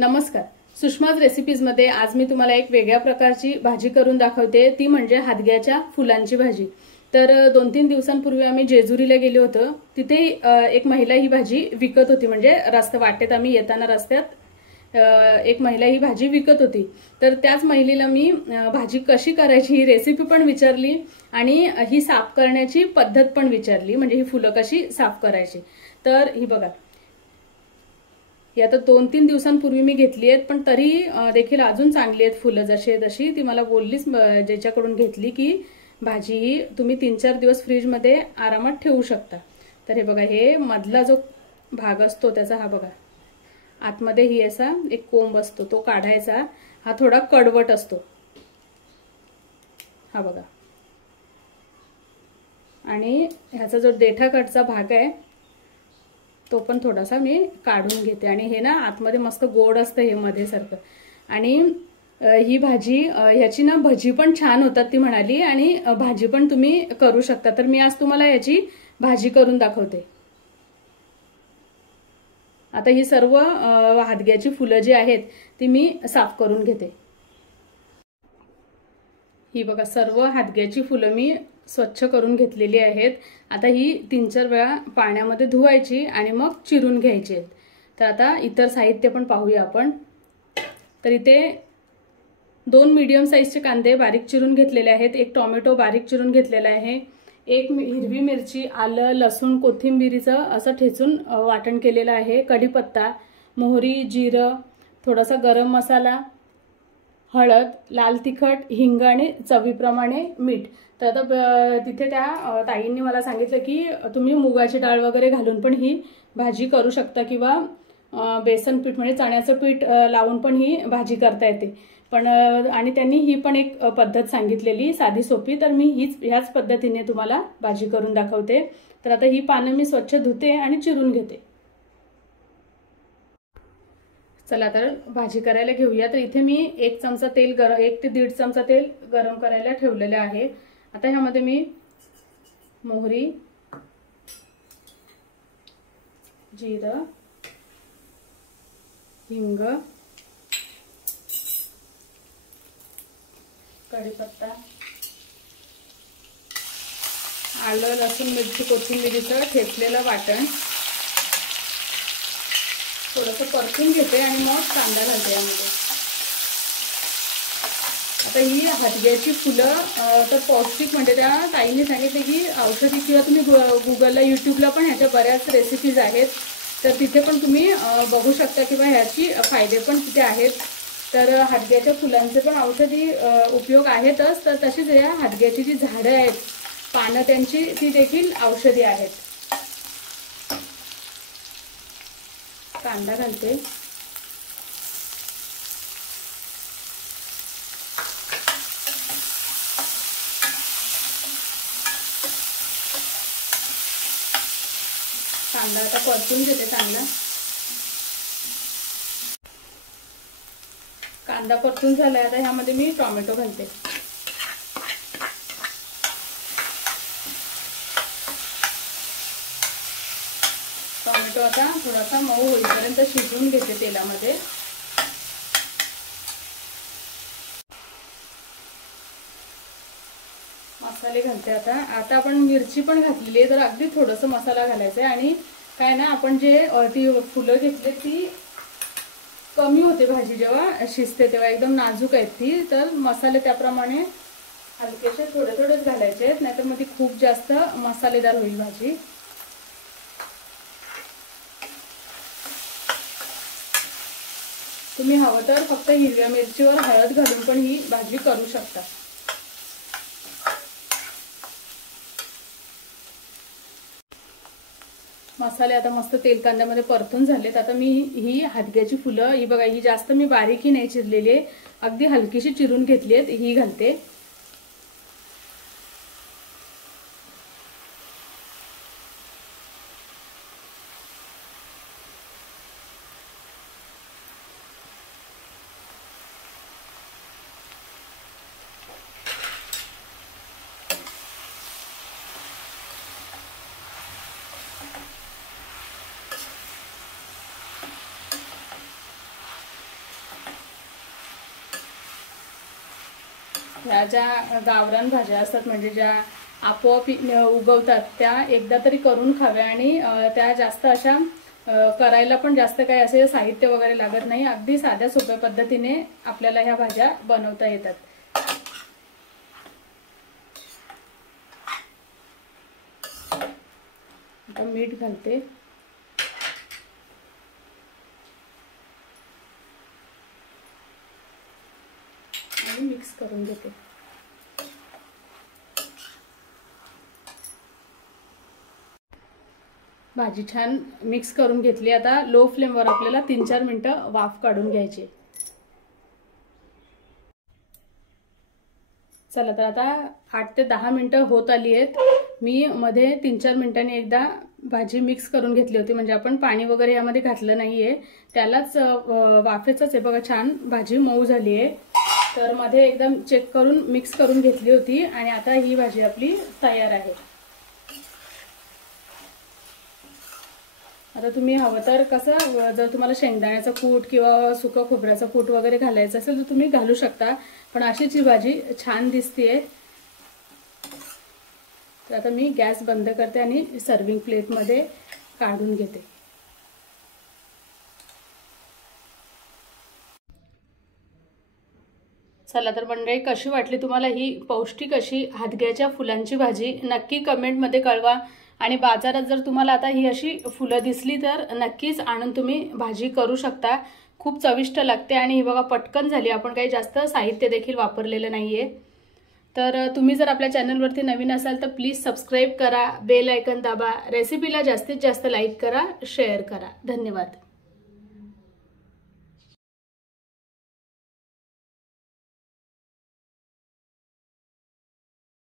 नमस्कार. सुषमाज रेसिपीजमध्ये आज मी तुम्हाला एक वेगळ्या प्रकारची भाजी करून दाखवते. ती म्हणजे हादग्याच्या फुलांची भाजी. तर 2-3 दिवसांपूर्वी आम्ही जेजुरीला गेलो होतो. तिथे एक महिला ही भाजी विकत होती. म्हणजे वाटेत आम्ही येताना रस्त्यात एक महिला ही भाजी विकत होती. तर त्याच महिलेला मी भाजी कशी करायची ही रेसिपी पण विचारली आणि ही साफ करण्याची पद्धत पण विचारली. म्हणजे ही फुलं कशी साफ करायची. तर ही बघा, ही आता 2-3 दिवसांपूर्वी मी घेतली आहेत, पण तरी देखील अजून चांगली आहेत फुलं. जशी ती मला बोललीच ज्याच्याकडून घेतली की भाजी ही तुम्ही 3-4 दिवस फ्रीजमध्ये आरामात ठेवू शकता. तर हे बघा, हे मधला जो भाग असतो त्याचा हा बघा, आतमध्ये ही असा एक कोंब असतो, तो काढायचा. हा थोडा कडवट असतो, हा बघा. आणि ह्याचा जो देठाकडचा भाग आहे तो पण थोडासा मी काढून घेते. आणि हे ना आतमध्ये मस्त गोड असतं हे मध्ये सारखं. आणि ही भाजी ह्याची ना भजी पण छान होतात ती म्हणाली, आणि भाजी पण तुम्ही करू शकता. तर मी आज तुम्हाला याची भाजी करून दाखवते. आता ही सर्व हादग्याची फुलं जी आहेत ती मी साफ करून घेते. ही बघा, सर्व हादग्याची फुलं मी स्वच्छ करून घेतलेली आहेत. आता ही 3-4 वेळा पाण्यामध्ये धुवायची आणि मग चिरून घ्यायची आहेत. तर आता इतर साहित्य पण पाहूया आपण. तर इथे 2 मीडियम साईजचे कांदे बारीक चिरून घेतलेले आहेत. एक टोमॅटो बारीक चिरून घेतलेला आहे. एक हिरवी मिरची, आलं, लसूण, कोथिंबीरीचं असं ठेचून वाटण केलेलं आहे. कढीपत्ता, मोहरी, जिरं, थोडासा गरम मसाला, हळद, लाल तिखट, हिंग आणि चवीप्रमाणे मीठ. तर आता तिथे त्या ताईंनी मला सांगितलं की तुम्ही मुगाची डाळ वगैरे घालून पण ही भाजी करू शकता, किंवा बेसन पीठ म्हणजे चण्याचं पीठ लावून पण ही भाजी करता येते. पण आणि त्यांनी ही पण एक पद्धत सांगितलेली साधी सोपी. तर मी ह्याच पद्धतीने तुम्हाला भाजी करून दाखवते. तर आता ही पानं मी स्वच्छ धुते आणि चिरून घेते. चला तर भाजी करायला घेऊया. तर इथे मी 1 चमचा तेल 1 ते 1.5 चमचा तेल गरम करायला ठेवलेले आहे. आता ह्यामध्ये मी मोहरी, जिरं, हिंग, कढीपत्ता, आलं, लसूण, मिरची, कोथिंबीरीचं ठेचलेलं वाटण थोडंसं परतून घेते आणि मग कांदा घालते यामध्ये. आता ही हादग्याची फुलं तर पौष्टिक, म्हणजे त्या ताईंनी सांगितले की औषधी, किंवा तुम्ही गुगलला, यूट्यूबला पण ह्याच्या बऱ्याच रेसिपीज आहेत. तर तिथे पण तुम्ही बघू शकता, किंवा ह्याची फायदे पण तिथे आहेत. तर हादग्याच्या फुलांचे पण औषधी उपयोग आहेतच. तर तशीच या हादग्याची जी झाडं आहेत, पानं त्यांची, ती देखील औषधी आहेत. कांदा घालते. कांदा आता परतून घेते चांगला. कांदा परतून झालाय. आता ह्यामध्ये मी टोमॅटो घालते. टोमॅटो आता थोडासा मऊ होईपर्यंत शिजवून घेते तेलामध्ये. मसाले घालते. आता आपण मिरची पण घातलेली आहे, तर अगदी थोडंसं मसाला घालायचा आहे. आणि काय ना, आपण जे ती फुलं घेतली ती कमी होते भाजी जेव्हा शिजते तेव्हा, एकदम नाजूक आहेत ती. तर मसाले त्याप्रमाणे हलकेसे थोडेच घालायचे आहेत, नाहीतर मग ती खूप जास्त मसालेदार होईल भाजी. तुम्ही हवं तर फक्त हिरव्या मिरचीवर हळद घालून पण ही भाजी करू शकता. मसाले आता मस्त तेल कांद्यामध्ये परतून झालेत. आता मी ही हादग्याची फुलं, ही बघा, ही जास्त मी बारीकी नाही चिरलेली आहे, अगदी हलकीशी चिरून घेतली आहेत, ही घालते. ह्या ज्या गावरान भाज्या असतात म्हणजे ज्या आपोआप उगवतात त्या एकदा तरी करून खाव्या आणि त्या जास्त अशा करायला पण जास्त काही असे साहित्य वगैरे लागत नाही. अगदी साध्या सोप्या पद्धतीने आपल्याला ह्या भाज्या बनवता येतात. आता मीठ घालते आणि मिक्स करून घेते. भाजी छान मिक्स करून घेतली. आता लो फ्लेमवर आपल्याला 3-4 मिनिटं वाफ काढून घ्यायची. चला तर आता 8 ते 10 मिनिटं होत आली आहेत. मी मध्ये 3-4 मिनिटांनी एकदा भाजी मिक्स करून घेतली होती, म्हणजे आपण पाणी वगैरे यामध्ये घातलं नाहीये, त्यालाच वाफेचंच आहे बघा. छान भाजी मऊ झाली आहे. तर मध्ये एकदम चेक करून मिक्स करून घेतली होती आणि आता ही भाजी आपली तयार आहे. आता तुम्ही हवं तर कसं, जर तुम्हाला शेंगदाण्याचं कूट किंवा सुकं खोबऱ्याचं कूट वगैरे घालायचं असेल तर तुम्ही घालू शकता, पण अशीच ही भाजी छान दिसतेय. तर आता मी गॅस बंद करते आणि सर्विंग प्लेटमध्ये काढून घेते. चला तर मंडळी, कशी वाटली तुम्हाला ही पौष्टिक अशी हादग्याच्या फुलांची भाजी नक्की कमेंटमध्ये कळवा. आणि बाजारात जर तुम्हाला आता ही अशी फुलं दिसली तर नक्कीच आणून तुम्ही भाजी करू शकता. खूप चविष्ट लागते आणि ही बघा पटकन झाली. आपण काही जास्त साहित्य देखील वापरलेलं नाहीये. तर तुम्ही जर आपल्या चॅनलवरती नवीन असाल तर प्लीज सबस्क्राईब करा, बेल आयकॉन दाबा, रेसिपीला जास्तीत जास्त लाईक करा, शेअर करा. धन्यवाद.